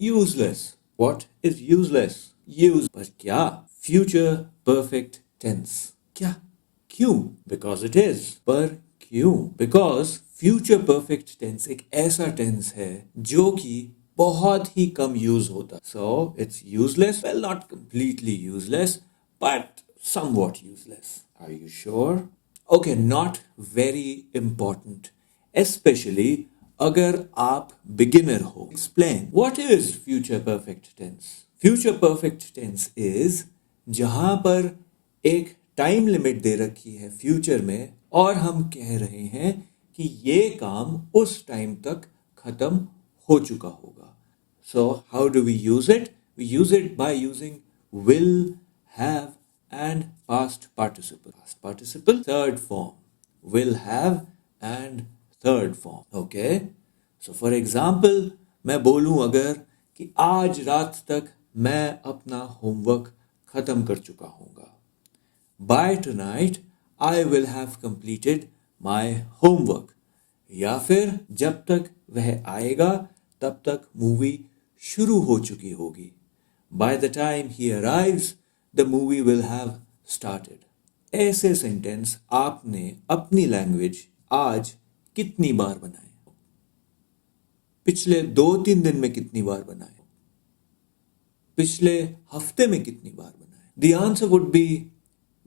Useless. What is useless? Use पर क्या? Future perfect tense. क्या? क्यों? Because it is. पर क्यों? बिकॉज फ्यूचर परफेक्ट टेंस एक ऐसा टेंस है जो कि बहुत ही कम यूज होता. So it's useless. Well, not completely useless, but somewhat useless. Are you sure? Okay, not very important, especially अगर आप beginner हो. Explain what is future perfect tense. Future perfect tense is जहां पर एक टाइम लिमिट दे रखी है future में और हम कह रहे हैं कि ये काम उस टाइम तक खत्म हो चुका होगा. So how do we use it? We use it by using will, have, and past participle. Past participle, third form. Will have and third form. Okay? So for example, मैं बोलूं अगर कि आज रात तक मैं अपना होमवर्क खत्म कर चुका हूँगा. By tonight, I will have completed my homework. या फिर जब तक वह आएगा तब तक मूवी शुरू हो चुकी होगी. By the time he arrives, the movie will have started. ऐसे सेंटेंस आपने अपनी लैंग्वेज आज कितनी बार बनाए? पिछले 2-3 दिन में कितनी बार बनाए? पिछले हफ्ते में कितनी बार बनाए? The answer would be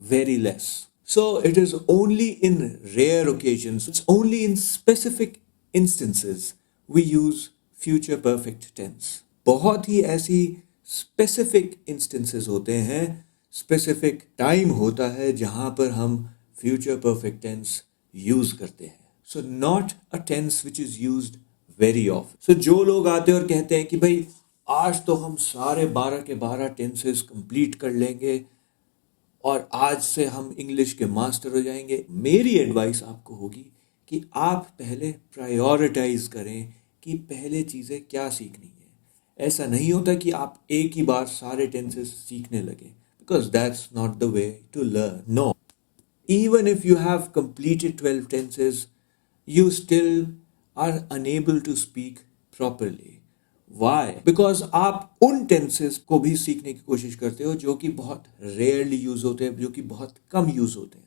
very less. So it is only in rare occasions, it's only in specific instances we use future perfect tense. बहुत ही ऐसी specific instances होते हैं, specific time होता है जहां पर हम future perfect tense use करते हैं. So not a tense which is used very often. So जो लोग आते हैं और कहते हैं कि भाई आज तो हम सारे 12 के 12 टेंसेस कंप्लीट कर लेंगे और आज से हम इंग्लिश के मास्टर हो जाएंगे, मेरी एडवाइस आपको होगी कि आप पहले प्रायोरिटाइज करें कि पहले चीज़ें क्या सीखनी है. ऐसा नहीं होता कि आप एक ही बार सारे टेंसेस सीखने लगे, because that's not the way to learn. No, even if you have completed 12 tenses, you still are unable to speak properly. Why? Because आप उन टेंसेस को भी सीखने की कोशिश करते हो जो कि बहुत रेयरली यूज होते हैं, जो कि बहुत कम यूज होते हैं.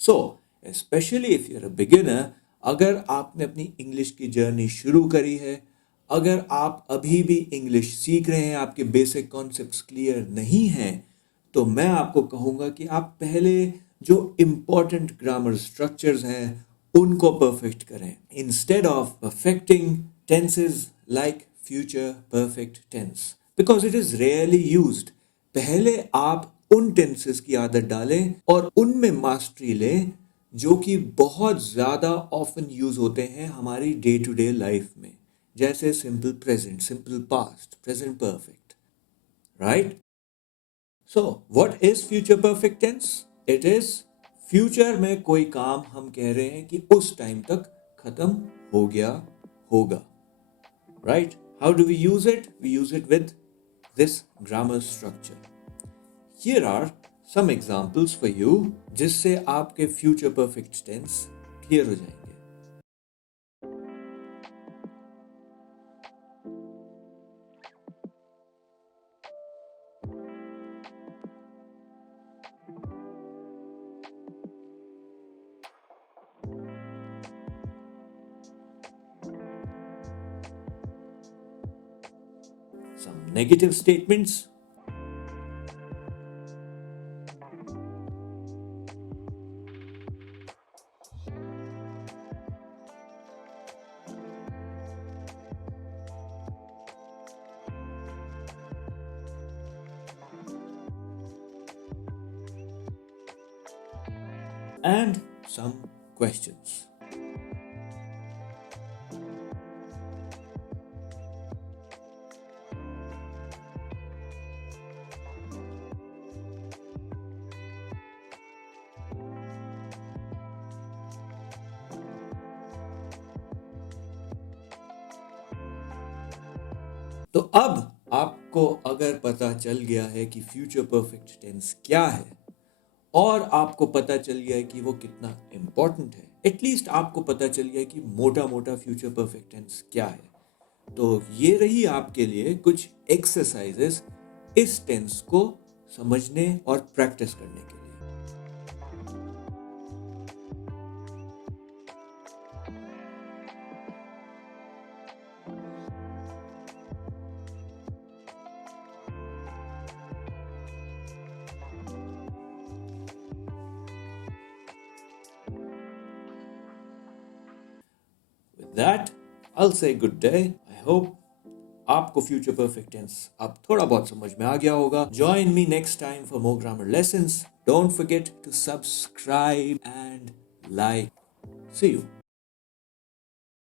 So specially if you are a beginner, अगर आपने अपनी इंग्लिश की जर्नी शुरू करी है, अगर आप अभी भी इंग्लिश सीख रहे हैं, आपके बेसिक कॉन्सेप्ट्स क्लियर नहीं हैं, तो मैं आपको कहूँगा कि आप पहले जो इम्पोर्टेंट ग्रामर स्ट्रक्चर्स हैं उनको परफेक्ट करें, instead of perfecting tenses like future perfect tense, because it is rarely used. पहले आप उन टेंसेस की आदत डालें और उनमें मास्टरी लें जो कि बहुत ज़्यादा ऑफन यूज होते हैं हमारी डे टू डे लाइफ में, जैसे simple present, simple past, present perfect. Right? So what is future perfect tense? It is future में कोई काम हम कह रहे हैं कि उस टाइम तक खत्म हो गया होगा. Right? How do we use it? We use it with this grammar structure. Here are some examples for you जिससे आपके फ्यूचर परफेक्ट टेंस क्लियर हो जाएंगे. Some negative statements. And some questions. तो अब आपको अगर पता चल गया है कि फ्यूचर परफेक्ट टेंस क्या है और आपको पता चल गया है कि वो कितना इंपॉर्टेंट है, एटलीस्ट आपको पता चल गया है कि मोटा मोटा फ्यूचर परफेक्ट टेंस क्या है, तो ये रही आपके लिए कुछ एक्सरसाइजेस इस टेंस को समझने और प्रैक्टिस करने के लिए. With that, I'll say good day. I hope आपको फ्यूचर परफेक्ट टेंस अब थोड़ा बहुत समझ में आ गया होगा. Join me next time for more grammar lessons. Don't forget to subscribe and like. See you.